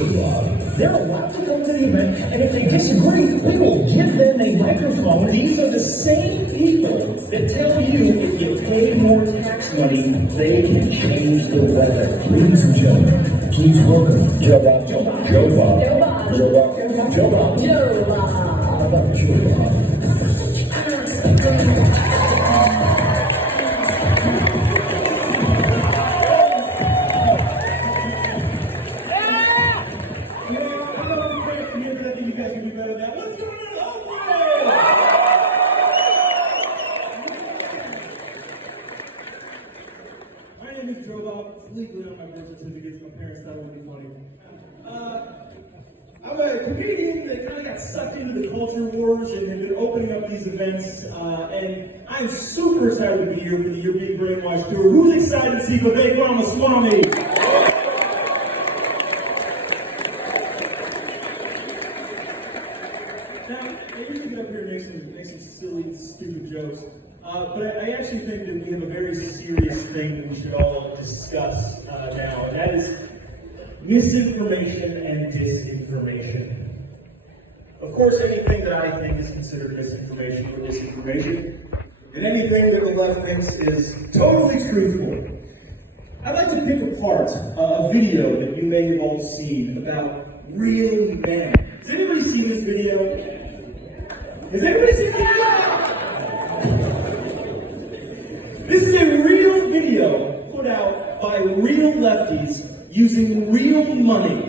They're allowed to come to the event, and if they disagree, we will give them a microphone. These are the same people that tell you if you pay more tax money, they can change the weather. Ladies and gentlemen, please welcome Jobob. Jobob. Jobob. Jobob. Jobob. Jobob. Jobob. My name is Jobob. It's legally on my birth certificate. My parents thought it would be funny. I'm a comedian that kind of got sucked into the culture wars and have been opening up these events. And I'm super excited to be here for the You're Being Brainwashed tour. Who's excited to see Vivek Ramaswamy? Now, I usually get up here and make some silly, stupid jokes. But I actually think that we have a very serious thing that we should all discuss now, and that is misinformation and disinformation. Of course, anything that I think is considered misinformation or disinformation, and anything that the left thinks is totally truthful. I'd like to pick apart a video that you may have all seen about real men. Has anybody seen this video? Has anybody seen this video? This is a real video put out by real lefties using real money.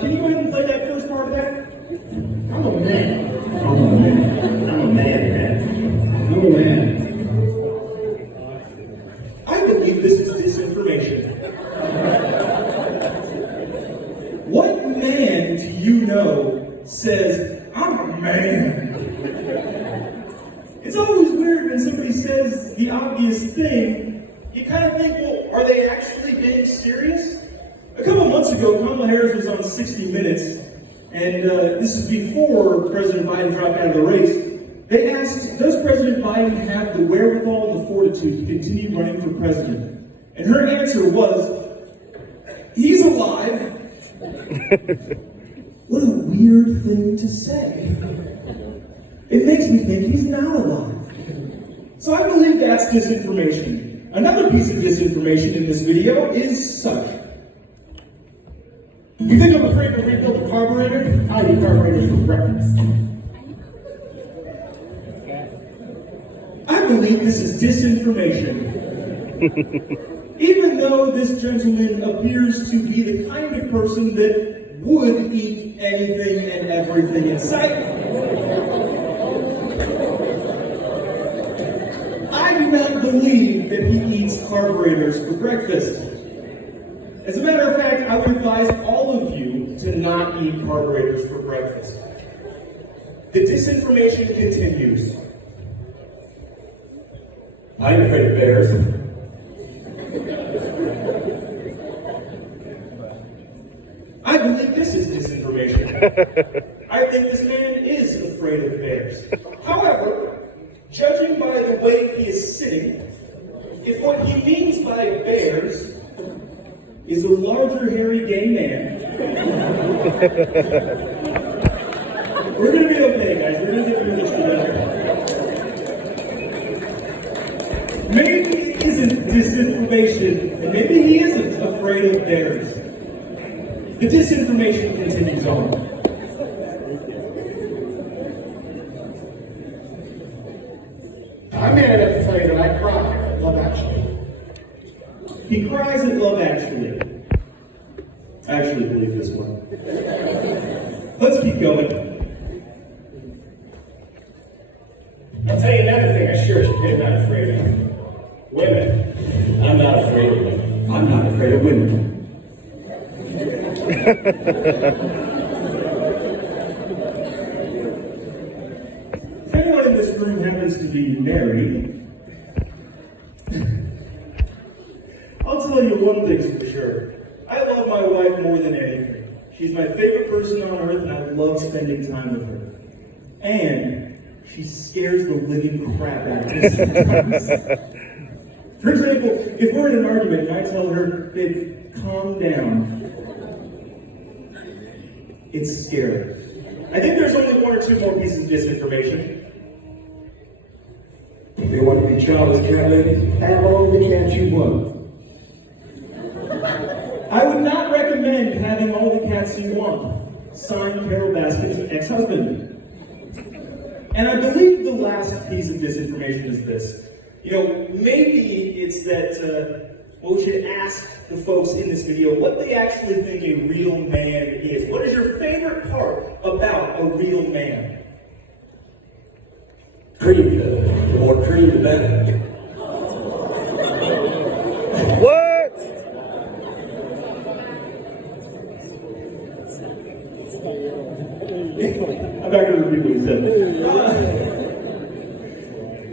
Can you go ahead and play that first part of that? I'm a man. I'm a man. I'm a man, man. I'm a man. I believe this is disinformation. What man do you know says, I'm a man? It's always weird when somebody says the obvious thing. You kind of think, well, are they actually being serious? A couple months ago, Kamala Harris was on 60 Minutes, and this is before President Biden dropped out of the race. They asked, does President Biden have the wherewithal and the fortitude to continue running for president? And her answer was, he's alive. What a weird thing to say. It makes me think he's not alive. So I believe that's disinformation. Another piece of disinformation in this video is such. You think I'm afraid to refill the carburetor? I eat carburetors for breakfast. I believe this is disinformation. Even though this gentleman appears to be the kind of person that would eat anything and everything in sight, I do not believe that he eats carburetors for breakfast. As a matter of fact, I would advise all of you to not eat carburetors for breakfast. The disinformation continues. I'm afraid of bears. I believe this is disinformation. I think this man is afraid of bears. However, judging by the way he is sitting, if what he means by bears is a larger, hairy, gay man, we're going to be okay, guys. We're going to get through this together. Maybe it isn't disinformation, and maybe he isn't afraid of bears. The disinformation continues on. I'm here to tell you that I cry at Love Actually. He cries at Love Actually. I actually believe this one. Let's keep going. I'll tell you another thing I sure am not afraid of. Women. I'm not afraid of them. I'm not afraid of women. If anyone in this room happens to be married, I'll tell you one thing's for sure. I love my wife more than anything. She's my favorite person on earth, and I love spending time with her. And she scares the living crap out of me sometimes. For example, if we're in an argument and I tell her, babe, calm down, It's scary. I think there's only one or two more pieces of disinformation. If they want to be childish cat ladies, have all the cats you want. I would not recommend having all the cats you want. Signed, Carol Baskin's ex-husband. And I believe the last piece of disinformation is this. You know, maybe it's that, well, we should ask the folks in this video what they actually think a real man is. What is your favorite part about a real man? Cream, the more cream, the better. What? I'm not going to repeat what he said.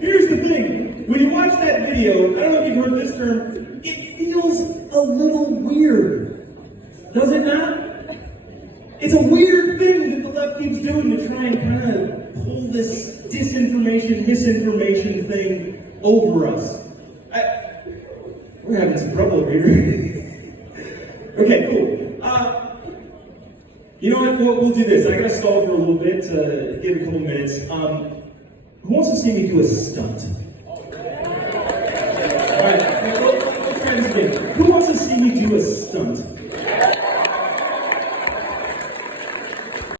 Here's the thing. When you watch that video, I don't know if you've heard this term, it feels a little weird. Does it not? It's a weird thing that the left keeps doing to try and kind of pull this disinformation, misinformation thing over us. We're having some trouble over here. Okay, cool. You know what? We'll do this. I gotta stall for a little bit, give it a couple minutes. Who wants to see me do a stunt? Alright, let's try this again. Who wants to see me do a stunt?